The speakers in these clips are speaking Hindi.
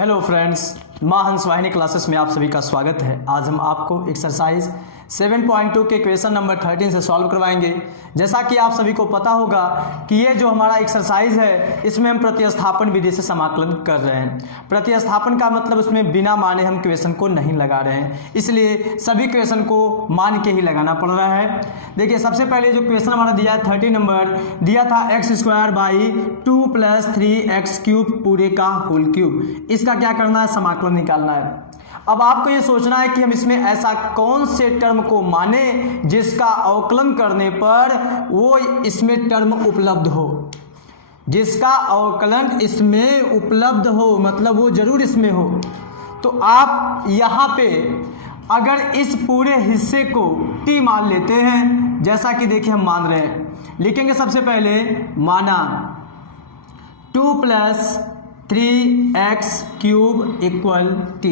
हेलो फ्रेंड्स, माँ हंस वाहिनी क्लासेस में आप सभी का स्वागत है। आज हम आपको एक्सरसाइज 7.2 के क्वेश्चन नंबर 13 से सॉल्व करवाएंगे। जैसा कि आप सभी को पता होगा कि ये जो हमारा एक्सरसाइज है इसमें हम प्रतिस्थापन विधि से समाकलन कर रहे हैं। प्रतिस्थापन का मतलब उसमें बिना माने हम क्वेश्चन को नहीं लगा रहे हैं, इसलिए सभी क्वेश्चन को मान के ही लगाना पड़ रहा है। देखिए, सबसे पहले जो क्वेश्चन हमारा दिया है 30 नंबर दिया था x² + 3x³ पूरे का होल क्यूब। इसका क्या करना है? समाकलन निकालना है। अब आपको ये सोचना है कि हम इसमें ऐसा कौन से टर्म को माने जिसका अवकलन करने पर वो इसमें टर्म उपलब्ध हो, जिसका अवकलन इसमें उपलब्ध हो, मतलब वो जरूर इसमें हो। तो आप यहाँ पे अगर इस पूरे हिस्से को t मान लेते हैं, जैसा कि देखिए हम मान रहे हैं, लिखेंगे सबसे पहले माना 2 + 3x³ = t।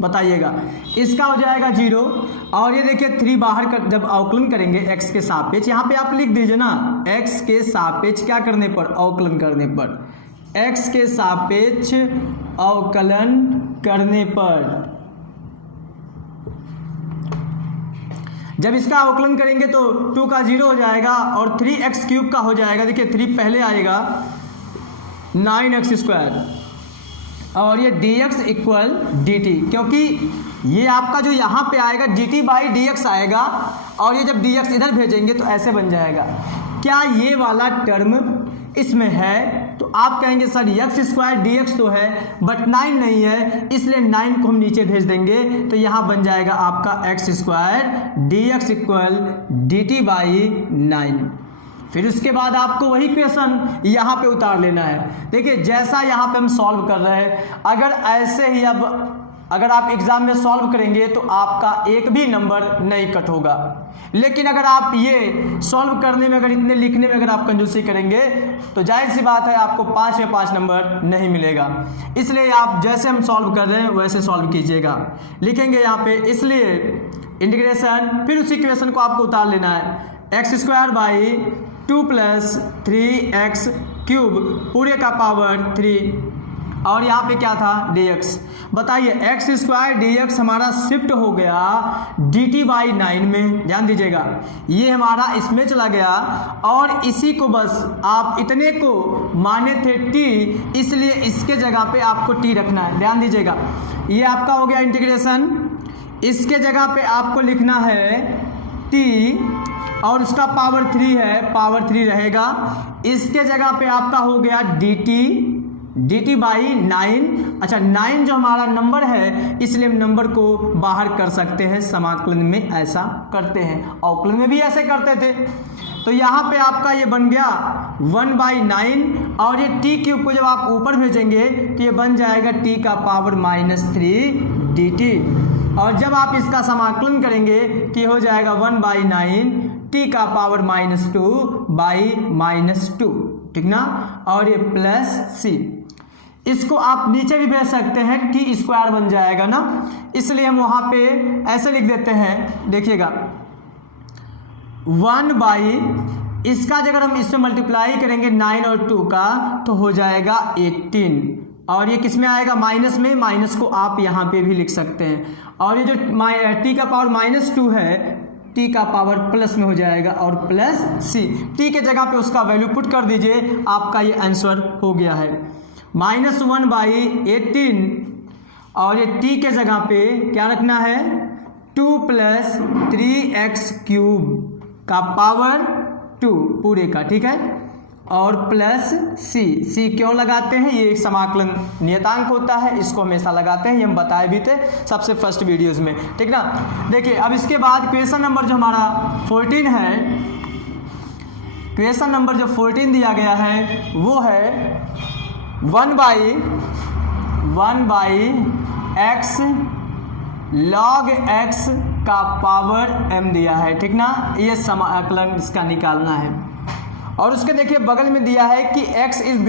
बताइएगा, इसका हो जाएगा 0। और ये देखिए 3 बाहर कर जब अवकलन करेंगे x के सापेक्ष, यहाँ पे आप लिख दीजिए ना, x के सापेक्ष क्या करने पर? अवकलन करने पर। x के सापेक्ष अवकलन करने पर जब इसका अवकलन करेंगे तो 2 का 0 हो जाएगा और 3x³ का हो जाएगा। देखिए 3 पहले आएगा 9x² और ये dx = dt, क्योंकि ये आपका जो यहाँ पे आएगा dt/dx आएगा और ये जब dx इधर भेजेंगे तो ऐसे बन जाएगा। क्या ये वाला टर्म इसमें है? तो आप कहेंगे सर x² dx तो है बट 9 नहीं है, इसलिए 9 को हम नीचे भेज देंगे तो यहाँ बन जाएगा आपका x² dx = dt/9। फिर उसके बाद आपको वही क्वेश्चन यहाँ पे उतार लेना है। देखिए जैसा यहाँ पे हम सॉल्व कर रहे हैं, अगर ऐसे ही अब अगर आप एग्जाम में सॉल्व करेंगे तो आपका एक भी नंबर नहीं कट होगा। लेकिन अगर आप ये सॉल्व करने में, अगर इतने लिखने में अगर आप कंजूसी करेंगे तो जाहिर सी बात है आपको 5 में 5 नंबर नहीं मिलेगा। इसलिए आप जैसे हम सॉल्व कर रहे हैं वैसे सॉल्व कीजिएगा। लिखेंगे यहाँ पे, इसलिए इंटीग्रेशन, फिर उसी क्वेश्चन को आपको उतार लेना है। x² / 2 + 3x³ पूरे का पावर 3 और यहाँ पे क्या था? dx। बताइए x² dx हमारा शिफ्ट हो गया dt/9 में। ध्यान दीजिएगा, ये हमारा इसमें चला गया और इसी को बस आप इतने को माने थे t, इसलिए इसके जगह पे आपको t रखना है। ध्यान दीजिएगा, ये आपका हो गया इंटीग्रेशन, इसके जगह पे आपको लिखना है t और उसका पावर 3 है, पावर 3 रहेगा। इसके जगह पे आपका हो गया dt/9। अच्छा, 9 जो हमारा नंबर है इसलिए हम नंबर को बाहर कर सकते हैं। समाकलन में ऐसा करते हैं, अवकलन में भी ऐसे करते थे। तो यहाँ पे आपका ये बन गया 1/9 और ये t³ को जब आप ऊपर भेजेंगे तो ये बन जाएगा t का पावर -3 dt। और जब आप इसका समाकलन करेंगे कि हो जाएगा 1/9 t का पावर -2/-2, ठीक ना। और ये +c, इसको आप नीचे भी भेज सकते हैं, t² बन जाएगा ना, इसलिए हम वहाँ पे ऐसे लिख देते हैं। देखिएगा 1/ इसका अगर हम इससे मल्टीप्लाई करेंगे 9 और 2 का तो हो जाएगा 18 और ये किस में आएगा? माइनस में। माइनस को आप यहाँ पे भी लिख सकते हैं और ये जो t का पावर -2 है, t का पावर प्लस में हो जाएगा और +c। t के जगह पे उसका वैल्यू पुट कर दीजिए, आपका ये आंसर हो गया है -1/18 और ये t के जगह पे क्या रखना है? 2 + 3x³ का पावर 2 पूरे का, ठीक है, और +c। क्यों लगाते हैं? ये एक समाकलन नियतांक होता है, इसको हमेशा लगाते हैं, ये हम बताए भी थे सबसे फर्स्ट वीडियोस में, ठीक ना। देखिए अब इसके बाद क्वेश्चन नंबर जो हमारा 14 है, क्वेश्चन नंबर जो 14 दिया गया है वो है 1/x log x का पावर m दिया है, ठीक ना। ये समाकलन इसका निकालना है और उसके देखिए बगल में दिया है कि x इज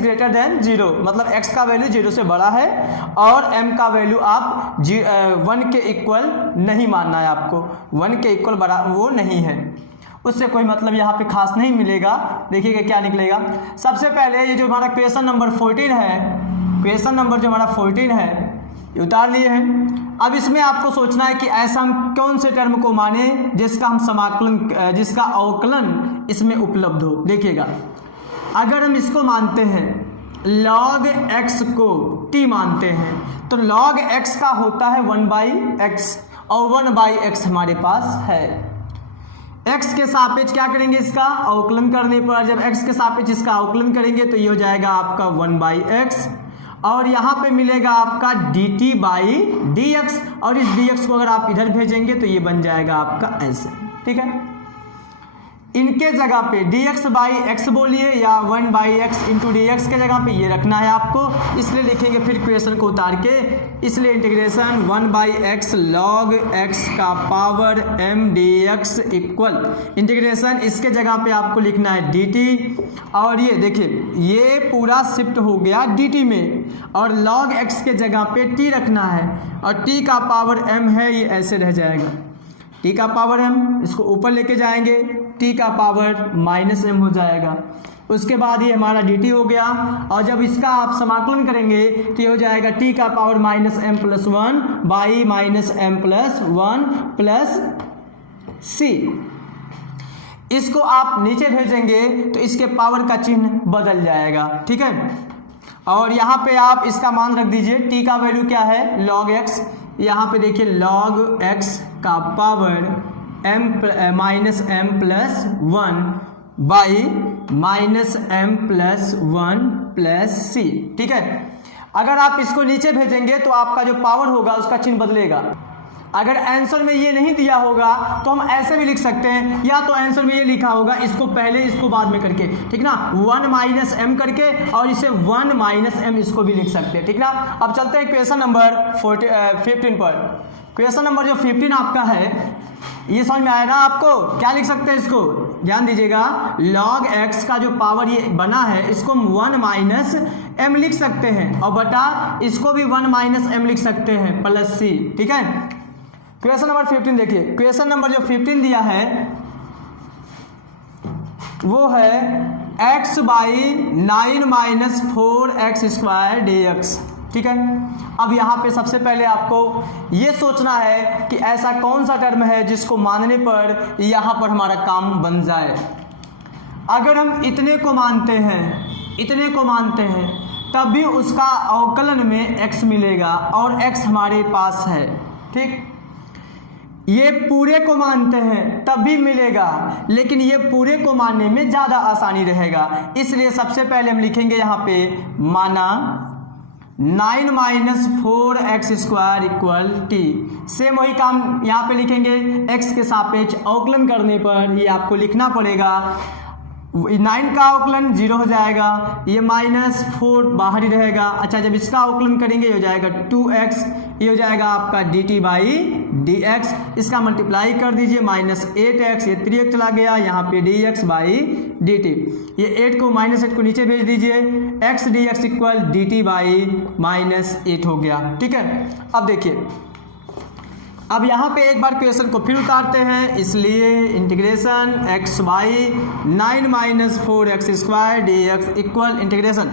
ग्रेटर देन 0, मतलब x का वैल्यू 0 से बड़ा है और m का वैल्यू आप 1 के इक्वल नहीं मानना है आपको, 1 के इक्वल बड़ा वो नहीं है। उससे कोई मतलब यहाँ पे खास नहीं मिलेगा। देखिएगा क्या निकलेगा। सबसे पहले ये जो हमारा क्वेश्चन नंबर 14 है क्वेश्चन नंबर जो हमारा 14 है ये उतार लिए हैं। अब इसमें आपको सोचना है कि ऐसा हम कौन से टर्म को माने जिसका हम समाकलन जिसका अवकलन इसमें उपलब्ध हो। देखिएगा, अगर हम इसको मानते हैं log x को t मानते हैं तो log x का होता है 1/x और 1/x हमारे पास है। x के सापेक्ष क्या करेंगे, इसका अवकलन करने पर जब x के सापेक्ष इसका अवकलन करेंगे तो ये हो जाएगा आपका 1/x और यहाँ पे मिलेगा आपका dt/dx और इस dx को अगर आप इधर भेजेंगे तो ये बन जाएगा आपका ऐसे। ठीक है, इनके जगह पे dx/x बोलिए या 1/x इंटू dx के जगह पे ये रखना है आपको, इसलिए लिखेंगे फिर क्वेश्चन को उतार के, इसलिए इंटीग्रेशन 1/x log x का power m dx equal integration इसके जगह पे आपको लिखना है dt और ये देखिए ये पूरा शिफ्ट हो गया dt में और log x के जगह पे t रखना है और t का पावर m है, ये ऐसे रह जाएगा t का पावर m, इसको ऊपर लेके जाएंगे t का पावर -m हो जाएगा। उसके बाद ये हमारा dt हो गया और जब इसका आप समाकलन करेंगे तो ये हो जाएगा t का power -m + 1 by -m + 1 plus c। इसको आप नीचे भेजेंगे तो इसके पावर का चिन्ह बदल जाएगा। ठीक है, और यहाँ पे आप इसका मान रख दीजिए, t का वैल्यू क्या है log x, यहाँ पे देखिए log x का power m + 1 by -m + 1 plus c। ठीक है, अगर आप इसको नीचे भेजेंगे तो आपका जो पावर होगा उसका चिन्ह बदलेगा। अगर आंसर में ये नहीं दिया होगा तो हम ऐसे भी लिख सकते हैं, या तो आंसर में ये लिखा होगा इसको पहले इसको बाद में करके, ठीक ना, 1 - m करके और इसे 1 - m इसको भी लिख सकते हैं। ठीक ना, अब चलते हैं क्वेश्चन नंबर 15 पर। क्वेश्चन नंबर जो 15 आपका है ये समझ में आया ना आपको, क्या लिख सकते हैं इसको, ध्यान दीजिएगा, log x का जो पावर ये बना है इसको हम 1 - m लिख सकते हैं और बटा इसको भी 1 - m लिख सकते हैं प्लस c। ठीक है, क्वेश्चन नंबर 15 देखिए, क्वेश्चन नंबर जो 15 दिया है वो है x/9 - 4x² dx। ठीक है, अब यहाँ पे सबसे पहले आपको ये सोचना है कि ऐसा कौन सा टर्म है जिसको मानने पर यहाँ पर हमारा काम बन जाए। अगर हम इतने को मानते हैं तब भी उसका अवकलन में x मिलेगा और x हमारे पास है। ठीक, ये पूरे को मानते हैं तब भी मिलेगा, लेकिन ये पूरे को मानने में ज़्यादा आसानी रहेगा, इसलिए सबसे पहले हम लिखेंगे यहाँ पे माना 9 - 4x² इक्वल t। सेम वही काम यहाँ पे लिखेंगे, x के सापेक्ष अवकलन करने पर ये आपको लिखना पड़ेगा, 9 का अवकलन 0 हो जाएगा, ये -4 बाहर ही रहेगा। अच्छा, जब इसका अवकलन करेंगे ये हो जाएगा 2x, ये हो जाएगा आपका dt/dx, इसका मल्टीप्लाई कर दीजिए -8x, ये 3x चला गया, यहाँ पे dx/dt, ये 8 को -8 को नीचे भेज दीजिए, x dx इक्वल dt/-8 हो गया। ठीक है, अब देखिए, अब यहाँ पे एक बार क्वेश्चन को फिर उतारते हैं, इसलिए integration x/9 - 4x² dx equal integration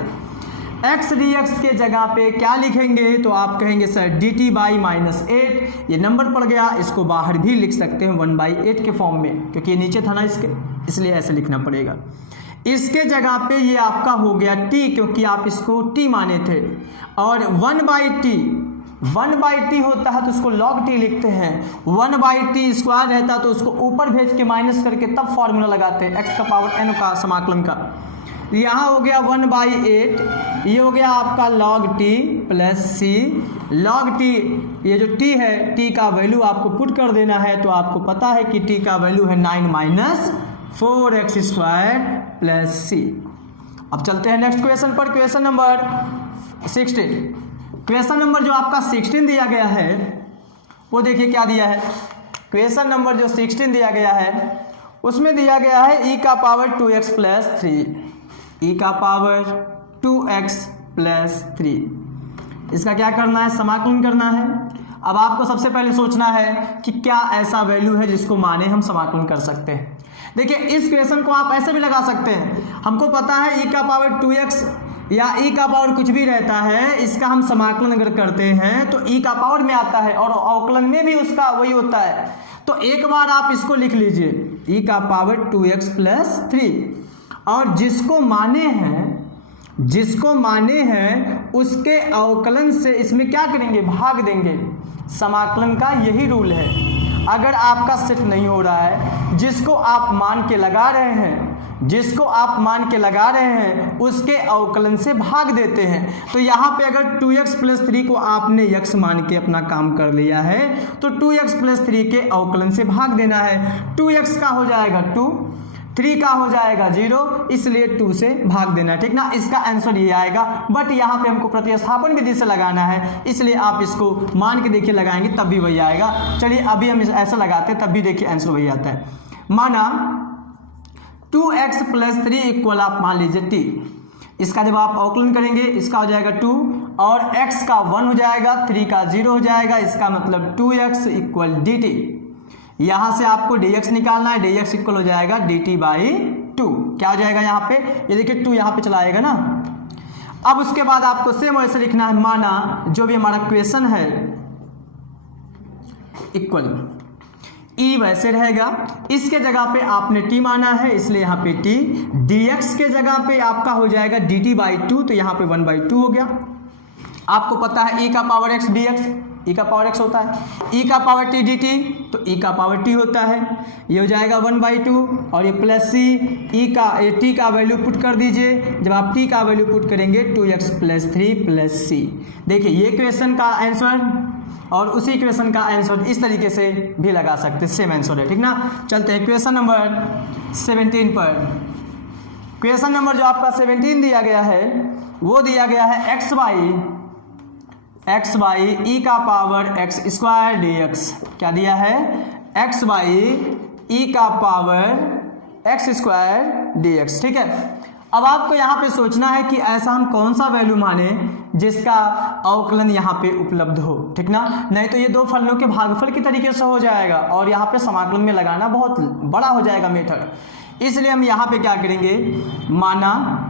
x dx के जगह पे क्या लिखेंगे तो आप कहेंगे सर dt/-8, ये नंबर पड़ गया, इसको बाहर भी लिख सकते हैं 1/8 के फॉर्म में, क्योंकि ये नीचे था ना इसके, इसलिए ऐसे लिखना पड़ेगा। इसके जगह पे ये आपका हो गया t, क्योंकि आप इसको t माने थे, और 1/t होता है तो उसको log t लिखते हैं, 1/t² रहता तो उसको ऊपर भेज के माइनस करके तब फॉर्मूला लगाते हैं x का पावर n का समाकलन का। यहाँ हो गया 1/8, ये हो गया आपका log t plus c। log t, ये जो t है t का वैल्यू आपको पुट कर देना है, तो आपको पता है कि t का वैल्यू है 9 - 4x² प्लस c। अब चलते हैं नेक्स्ट क्वेश्चन पर, क्वेश्चन नंबर 16। क्वेश्चन नंबर जो आपका 16 दिया गया है वो देखिए क्या दिया है। क्वेश्चन नंबर जो 16 दिया गया है उसमें दिया गया है e का पावर 2x प्लस 3, e का पावर 2x प्लस 3। इसका क्या करना है, समाकलन करना है। अब आपको सबसे पहले सोचना है कि क्या ऐसा वैल्यू है जिसको माने हम समाकलन कर सकते हैं। देखिए, इस क्वेश्चन को आप ऐसे भी लगा सकते हैं, हमको पता है e का पावर 2x या ई का पावर कुछ भी रहता है, इसका हम समाकलन अगर करते हैं तो ई का पावर में आता है और अवकलन में भी उसका वही होता है। तो एक बार आप इसको लिख लीजिए, ई का पावर 2x + 3, और जिसको माने हैं उसके अवकलन से इसमें क्या करेंगे, भाग देंगे। समाकलन का यही रूल है। अगर आपका सेट नहीं हो रहा है, जिसको आप मान के लगा रहे हैं उसके अवकलन से भाग देते हैं। तो यहाँ पे अगर 2x + 3 को आपने x मान के अपना काम कर लिया है तो 2x + 3 के अवकलन से भाग देना है। 2x का हो जाएगा 2, 3 का हो जाएगा 0, इसलिए 2 से भाग देना, ठीक ना। इसका आंसर ये आएगा। बट यहाँ पे हमको प्रतिस्थापन विधि से लगाना है, इसलिए आप इसको मान के देखिए, लगाएंगे तब भी वही आएगा। चलिए अभी हम ऐसा लगाते हैं, तब भी देखिए आंसर वही आता है। माना 2x + 3 इक्वल आप मान लीजिए t, इसका जब आप अवकलन करेंगे इसका हो जाएगा 2 और x का 1 हो जाएगा, 3 का 0 हो जाएगा, इसका मतलब 2x = dt। यहाँ से आपको dx निकालना है, dx इक्वल हो जाएगा dt/2। क्या हो जाएगा यहाँ पे, ये देखिए 2 यहाँ पे चला आएगा ना। अब उसके बाद आपको सेम वैसे लिखना है, माना जो भी हमारा क्वेश्चन है इक्वल ई वैसे रहेगा, इसके जगह पे आपने t माना है इसलिए यहाँ पे t, dx के जगह पे आपका हो जाएगा dt/2, तो यहाँ पे 1/2 हो गया। आपको पता है e का पावर x dx, e का पावर x होता है, e का पावर t dt, तो e का पावर t होता है, ये हो जाएगा 1/2 और ये प्लस c, t का वैल्यू पुट कर दीजिए। जब आप t का वैल्यू पुट करेंगे 2x + 3 + c। देखिए ये क्वेश्चन का आंसर और उसी क्वेश्चन का आंसर इस तरीके से भी लगा सकते, सेम आंसर है, ठीक ना। चलते हैं क्वेश्चन नंबर 17 पर। क्वेश्चन नंबर जो आपका 17 दिया गया है वो दिया गया है x बाई e का पावर x² dx। क्या दिया है, x बाई e का पावर x² dx, ठीक है। अब आपको यहाँ पे सोचना है कि ऐसा हम कौन सा वैल्यू माने जिसका अवकलन यहाँ पे उपलब्ध हो, ठीक ना। नहीं तो ये दो फलनों के भागफल की तरीके से हो जाएगा और यहाँ पे समाकलन में लगाना बहुत बड़ा हो जाएगा मेथड। इसलिए हम यहाँ पे क्या करेंगे, माना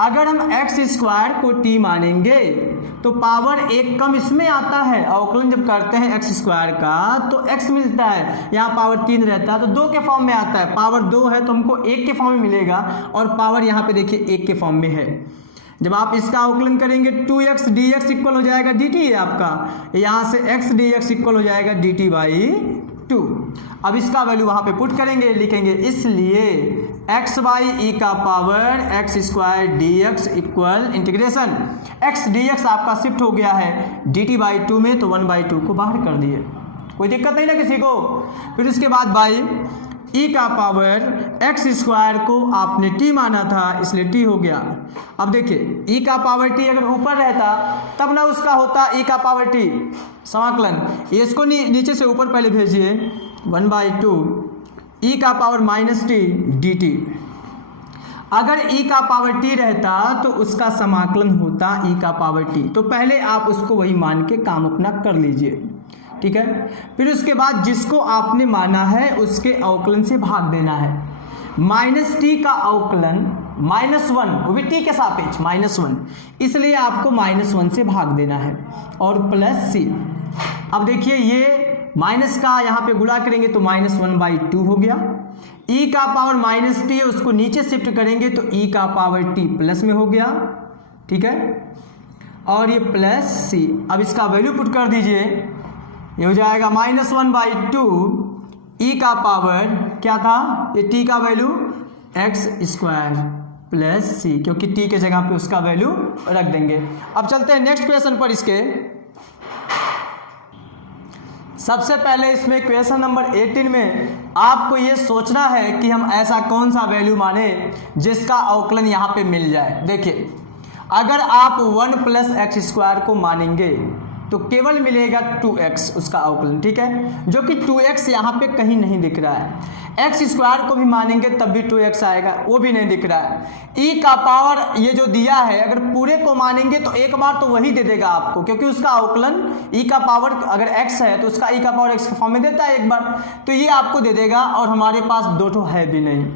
अगर हम x² को t मानेंगे तो पावर एक कम इसमें आता है। अवकलन जब करते हैं x² का तो x मिलता है, यहाँ पावर 3 रहता है तो 2 के फॉर्म में आता है। पावर 2 है तो हमको 1 के फॉर्म में मिलेगा और पावर यहाँ पे देखिए 1 के फॉर्म में है। जब आप इसका अवकलन करेंगे 2x dx इक्वल हो जाएगा dt है आपका, यहाँ से x dx इक्वल हो जाएगा dt/2। अब इसका वैल्यू वहाँ पे पुट करेंगे, लिखेंगे इसलिए x बाई e का power x² dx equal integration x dx आपका शिफ्ट हो गया है dt/2 में, तो 1/2 को बाहर कर दिए, कोई दिक्कत नहीं ना किसी को। फिर उसके बाद बाई e का पावर x² को आपने t माना था इसलिए t हो गया। अब देखिए e का पावर t अगर ऊपर रहता तब ना उसका होता e का पावर t समाकलन, इसको नीचे से ऊपर पहले भेजिए 1/2 e का पावर -t dt। अगर e का पावर t रहता तो उसका समाकलन होता e का पावर t, तो पहले आप उसको वही मान के काम अपना कर लीजिए, ठीक है। फिर उसके बाद जिसको आपने माना है उसके अवकलन से भाग देना है। -t का अवकलन -1, वो भी t के सापेक्ष -1, इसलिए आपको -1 से भाग देना है और प्लस c। अब देखिए ये माइनस का यहाँ पे गुणा करेंगे तो -1/2 हो गया। e का पावर -t है उसको नीचे शिफ्ट करेंगे तो e का पावर t प्लस में हो गया, ठीक है, और ये प्लस c। अब इसका वैल्यू पुट कर दीजिए, ये हो जाएगा -1/2 e का पावर क्या था, ये t का वैल्यू x² प्लस c, क्योंकि t के जगह पे उसका वैल्यू रख देंगे। अब चलते हैं नेक्स्ट क्वेश्चन पर। इसके सबसे पहले इसमें क्वेश्चन नंबर 18 में आपको ये सोचना है कि हम ऐसा कौन सा वैल्यू माने जिसका अवकलन यहाँ पे मिल जाए। देखिए अगर आप 1 + x² को मानेंगे तो केवल मिलेगा 2x उसका अवकलन, ठीक है, जो कि 2x यहाँ पे कहीं नहीं दिख रहा है। x² को भी मानेंगे तब भी 2x आएगा, वो भी नहीं दिख रहा है। e का पावर ये जो दिया है अगर पूरे को मानेंगे तो एक बार तो वही दे देगा आपको, क्योंकि उसका अवकलन e का पावर अगर x है तो उसका e का पावर x के फॉर्म में देता है एक बार, तो ये आपको दे देगा और हमारे पास 2 है भी नहीं।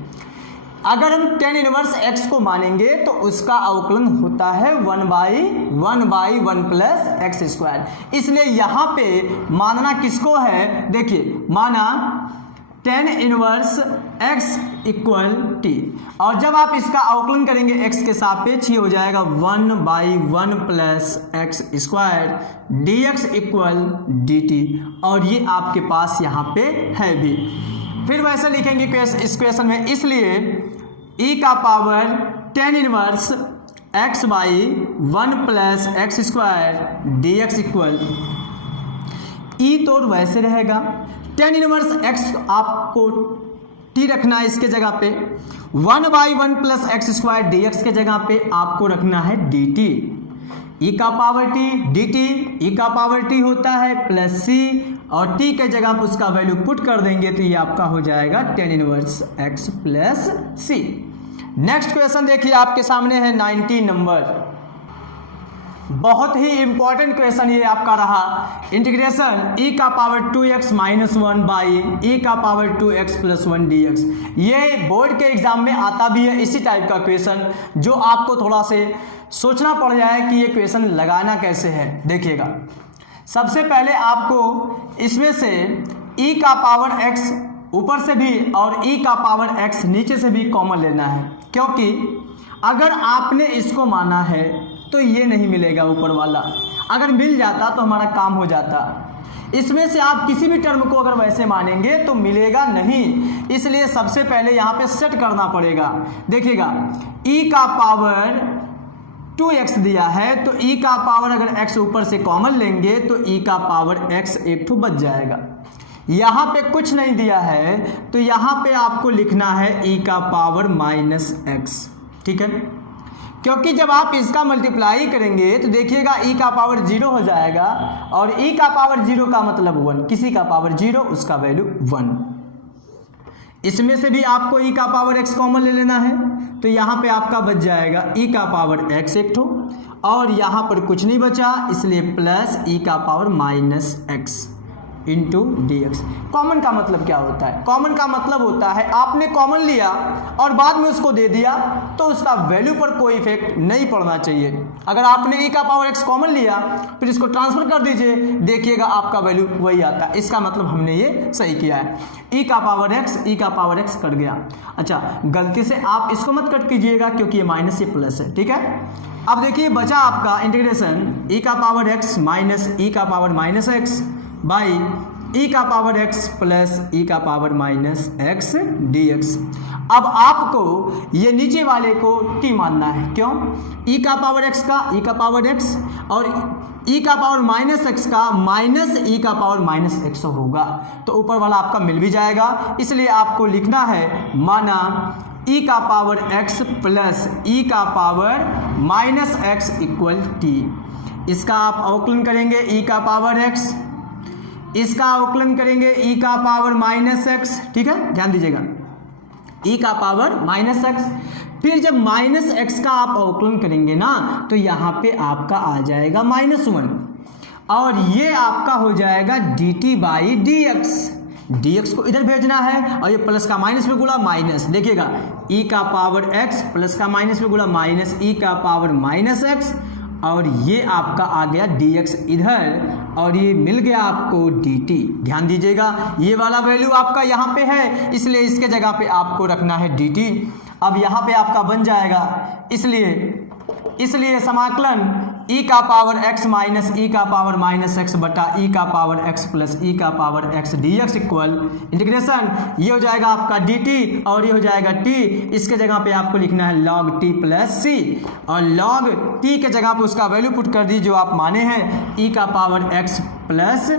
अगर हम tan इनवर्स x को मानेंगे तो उसका अवकलन होता है 1/1 प्लस एक्स स्क्वायर। इसलिए यहाँ पे मानना किसको है, देखिए माना tan inverse x equal t, और जब आप इसका अवकलन करेंगे x के सापेक्ष ये हो जाएगा 1/1 plus x square dx equal dt, और ये आपके पास यहाँ पे है भी। फिर वैसे लिखेंगे इस क्वेश्चन में, इसलिए e का power tan inverse x/1 plus x square dx equal e तो वैसे रहेगा, tan इनवर्स x आपको t रखना है इसके जगह पे, 1/1 प्लस एक्स स्क्वायर dx के जगह पे आपको रखना है dt, e का पावर t dt, e का पावर t होता है प्लस c, और t के जगह पे उसका वैल्यू पुट कर देंगे तो ये आपका हो जाएगा tan inverse x plus c। Next question देखिए आपके सामने है 90 नंबर, बहुत ही इंपॉर्टेंट क्वेश्चन ये आपका रहा। इंटीग्रेशन e का power 2x minus 1 by e का पावर 2x प्लस 1 dx, ये बोर्ड के एग्जाम में आता भी है इसी टाइप का क्वेश्चन, जो आपको थोड़ा से सोचना पड़ जाए कि ये क्वेश्चन लगाना कैसे है। देखिएगा, सबसे पहले आपको इसमें से e का पावर x ऊपर से भी और e का पावर x नीचे से भी कॉमन लेना है, क्योंकि अगर आपने इसको माना है तो ये नहीं मिलेगा ऊपर वाला, अगर मिल जाता तो हमारा काम हो जाता। इसमें से आप किसी भी टर्म को अगर वैसे मानेंगे तो मिलेगा नहीं, इसलिए सबसे पहले यहाँ पे सेट करना पड़ेगा। देखिएगा, e का पावर 2x दिया है तो e का पावर अगर x ऊपर से कॉमन लेंगे तो e का पावर x एक ठो बच जाएगा। यहाँ पे कुछ नहीं दिया है तो यहाँ पे आपको लिखना है e का पावर माइनस x, ठीक है, क्योंकि जब आप इसका मल्टीप्लाई करेंगे तो देखिएगा e का पावर 0 हो जाएगा, और e का पावर 0 का मतलब 1, किसी का पावर 0 उसका वैल्यू 1। इसमें से भी आपको e का पावर x कॉमन ले लेना है, तो यहाँ पे आपका बच जाएगा e का पावर x एक ठो, और यहाँ पर कुछ नहीं बचा इसलिए प्लस e का power minus x into dx। Common का मतलब क्या होता है, कॉमन का मतलब होता है आपने कॉमन लिया और बाद में उसको दे दिया तो उसका वैल्यू पर कोई इफेक्ट नहीं पड़ना चाहिए। अगर आपने e का पावर x कॉमन लिया फिर इसको ट्रांसफर कर दीजिए, देखिएगा आपका वैल्यू वही आता है, इसका मतलब हमने ये सही किया है। e का पावर x कट गया। अच्छा, गलती से आप इसको मत कट कीजिएगा क्योंकि ये माइनस ये प्लस है, ठीक है। अब देखिए बचा आपका इंटीग्रेशन e का पावर x माइनस e का power minus x by e का पावर x प्लस e का पावर माइनस x dx। अब आपको ये नीचे वाले को t मानना है, क्यों, e का पावर x का e का पावर x और e का पावर माइनस x का माइनस e का पावर माइनस x होगा, तो ऊपर वाला आपका मिल भी जाएगा। इसलिए आपको लिखना है माना e का पावर x प्लस e का power minus x equal t। इसका आप अवकलन करेंगे e का पावर x, इसका अवकलन करेंगे e का पावर माइनस x, ठीक है, ध्यान दीजिएगा, e का पावर माइनस x। फिर जब माइनस x का आप अवकलन करेंगे ना तो यहाँ पे आपका आ जाएगा -1, और ये आपका हो जाएगा dt बाई dx। dx को इधर भेजना है और ये प्लस का माइनस में गुणा माइनस, देखिएगा e का पावर x प्लस का माइनस में गुणा माइनस e का पावर माइनस x, और ये आपका आ गया dx इधर, और ये मिल गया आपको dt। ध्यान दीजिएगा ये वाला वैल्यू आपका यहाँ पे है, इसलिए इसके जगह पे आपको रखना है dt। अब यहाँ पे आपका बन जाएगा, इसलिए समाकलन e का पावर x माइनस e का पावर माइनस x बटा e का पावर x प्लस e का power x dx equal integration ये हो जाएगा आपका dt और ये हो जाएगा t। इसके जगह पे आपको लिखना है log t प्लस c, और log t के जगह पे उसका वैल्यू पुट कर दी जो आप माने हैं e का पावर x प्लस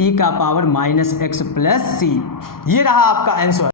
e का power minus x plus c। ये रहा आपका आंसर।